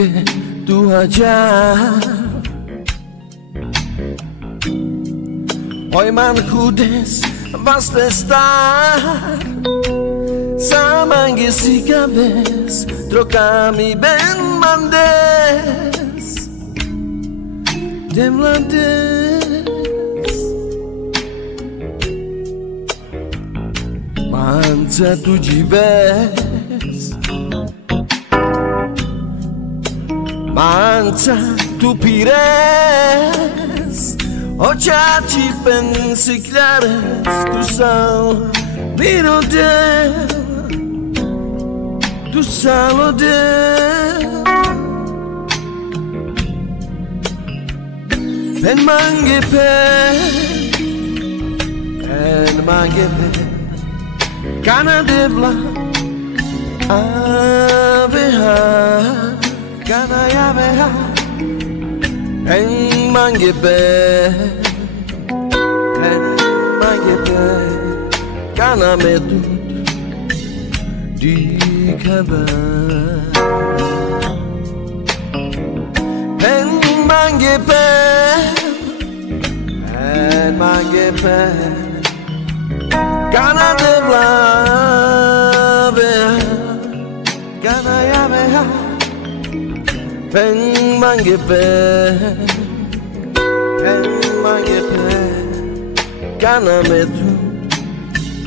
mangue tu aja Hoy man judes vas a estar Samangue si cabes Troca mi ben mandes Demlandes Mancha tu jives Mancha tu pires Ochachi pensi clares Tu sal Miro de Tu salo de Pen mangue pe Kana devla Aveha Kana yaveha Pen mangue pe Kana metut Di kabar Pen mangue pe Kana devla Kana yaveha Pen mangue pe Kana metut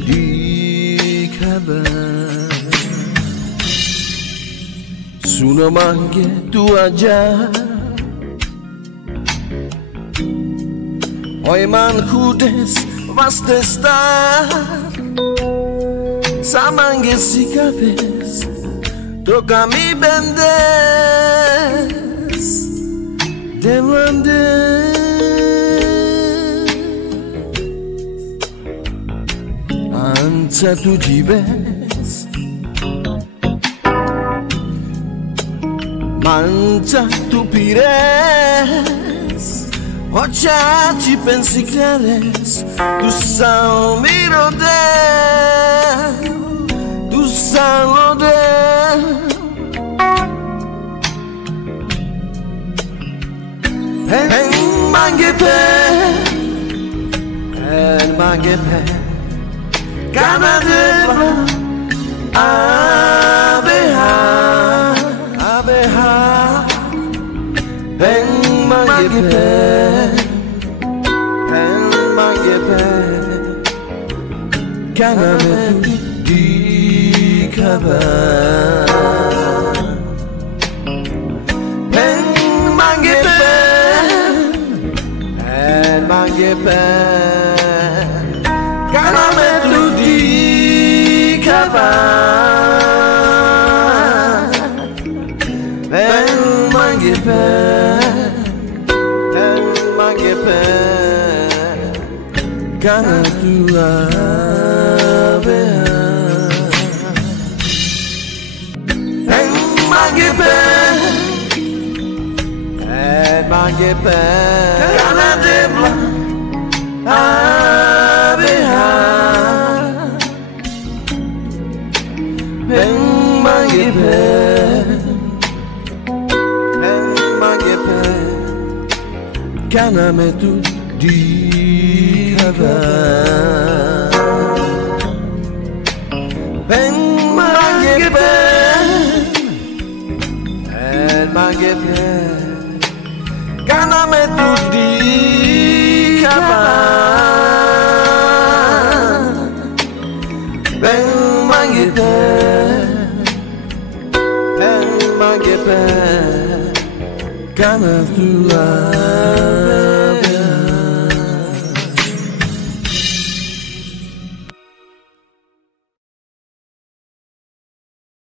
Di kabar Suno mangue tu aja Hoy man judes vas a estar Samangue si cabes Toca mi bendes Demlandes Ancha tu jibes Mancha tu pires Ochachi pensi clares Tu sal miro de Tu salo de Pen mangue pe Kana devla Abeha Pen mangue pe Kana metut di kabar Pen mangue pe Kana metut di kabar Pen mangue pe Kana tua beha Pen mangue pe Kana devla Abeha Pen mangue pe Kana metut di kabar Pen mangue pe Kana metut di kabar Pen mangue pe Kana tua